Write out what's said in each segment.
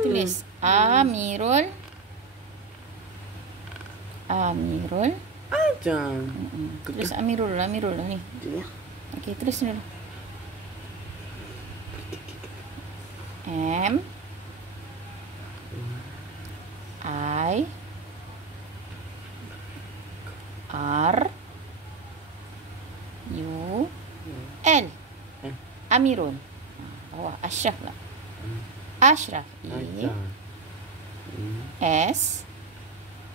tulis. Amirul. Amirul. Ajar. Tulis Amirul lah ni. Okey, tulis dulu. M I R U L. Amirul. Bawah Ashraf lah. Ashraf. S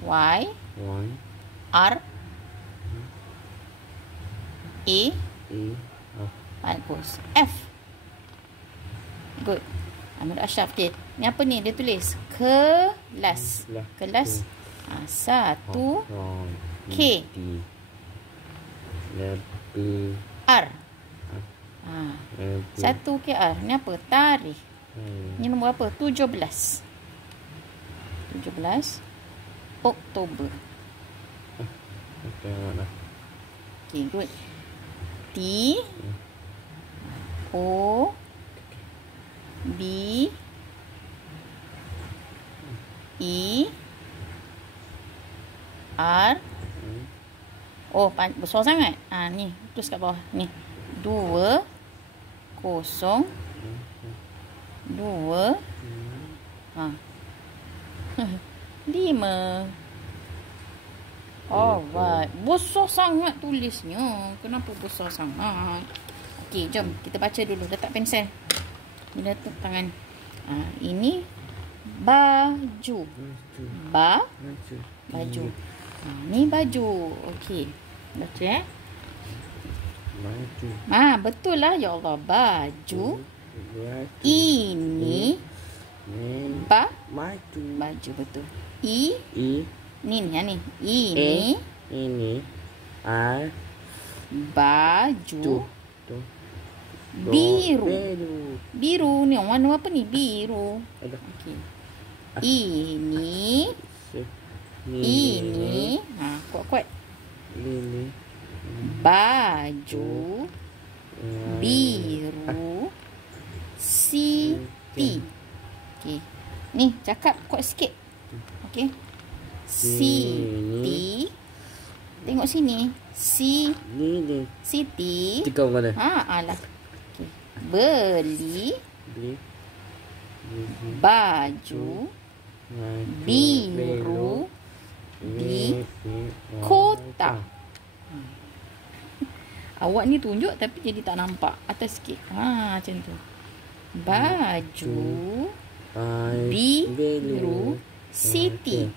Y R A. Bagus. F. Good. Amir Ashraf. Okay. Ni apa ni? Dia tulis kelas. Kelas 1 K R. 1 KR. Ni apa? Tarikh. Ni nombor apa? 17 Oktober. Okay, good. T O B E R. Oh, besar sangat. Ni, terus kat bawah. Ni. 2 0 2 5. Alright. Besar sangat tulisnya. Kenapa besar sangat? Okey, jom kita baca dulu. Letak pensel. Ni letak tangan. Ini baju. Baju. Ni baju. Okey. Baca baju. Betul lah. Ya Allah. Baju. Ini baju betul. Ni. Ini baju biru ni warna apa ni? Biru. Okey. Ini kuat-kuat. Baju biru Siti. Okey. Ni cakap kuat sikit. Okey. Siti. Tengok sini. Siti. Tikau mana? Alah. Okey. Beli baju biru di kota. Awak ni tunjuk tapi jadi tak nampak. Atas sikit. Macam tu. Baju biru Siti.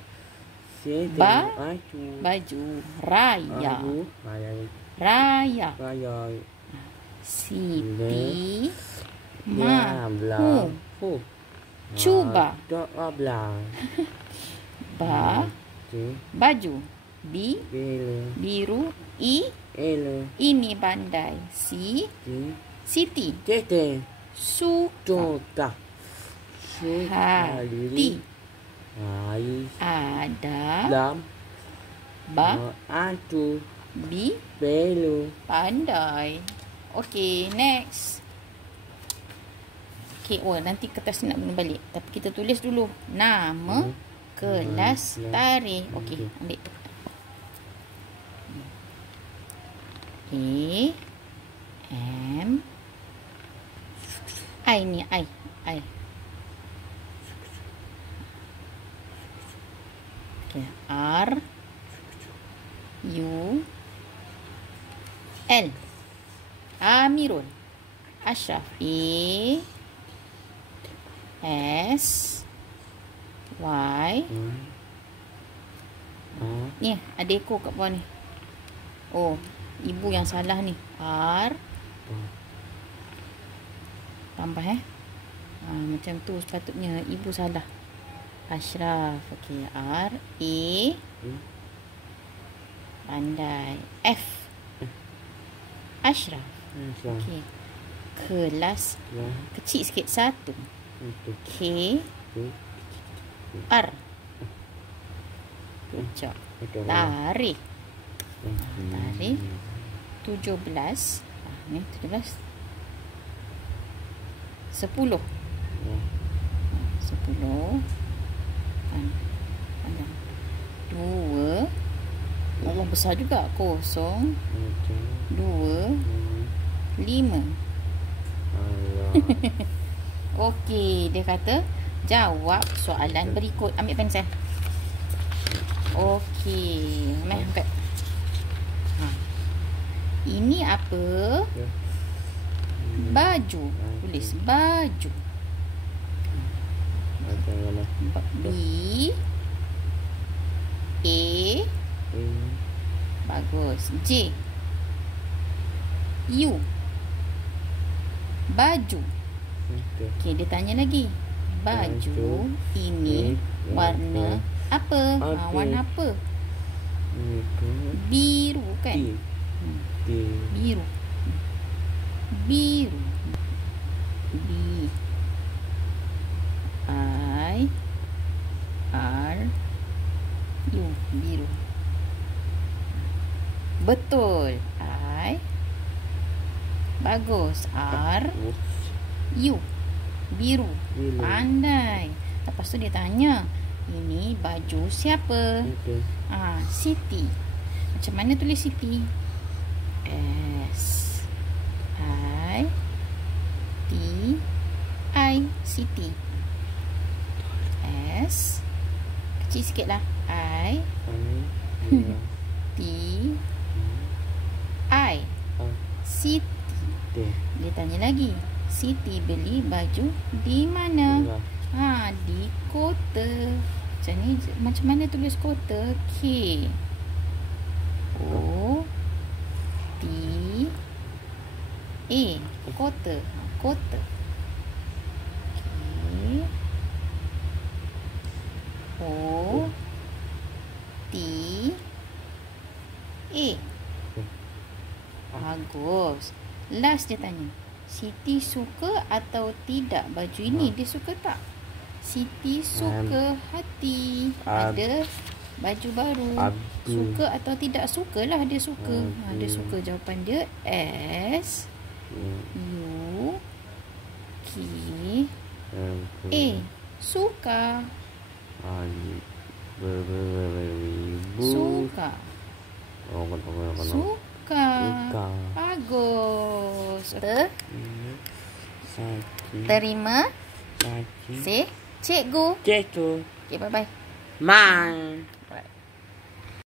Baju raya. Siti mahu cuba. Baju biru ini bandai. Siti suka. Hati ada batu pandai. Okey, next. Okey, nanti kertas nak guna balik. Tapi kita tulis dulu nama, kelas, tarikh. Okey, ambil. M I ni I. Okay. R U L. Amirul. Ashraf. S Y. Ni ada ekor kat bawah ni. Ibu yang salah ni. R. Tambah macam tu sepatutnya. Ibu salah. Ashraf. Okey. R A pandai. F Ashraf. Okey. Kelas kecil sikit. 1 K R. Kejap. Tarikh. Tarikh 17. Ni 17 10. 10 besar juga. 0, 2, 5. Okey, dia kata jawab soalan berikut. Ambil pensel. Okey, mai angkat. Ini apa? Baju. Tulis baju. B A. Bagus. J U. Baju. Okey, dia tanya lagi. Baju ini warna apa? Warna apa? Biru kan? Biru. Biru. B I R U. Biru. Betul. I. Bagus. R U. Biru. Pandai. Lepas tu dia tanya, ini baju siapa? Siti. Macam mana tulis Siti? S I T I. Siti. S kecil sikit lah. I T I. Siti. Dia tanya lagi, Siti beli baju di mana? Di kota. Macam mana tulis kota? K O T A. Kota. Kota. K O T A. Bagus. Last dia tanya, Siti suka atau tidak baju ini? Dia suka tak? Siti suka hati. Ada baju baru. Suka atau tidak? Sukalah, dia suka. Dia suka. Jawapan dia S U K A. Suka. Suka. Suka. Bagus. Terima. Say cikgu. Cikgu. Okay, bye-bye. Bye.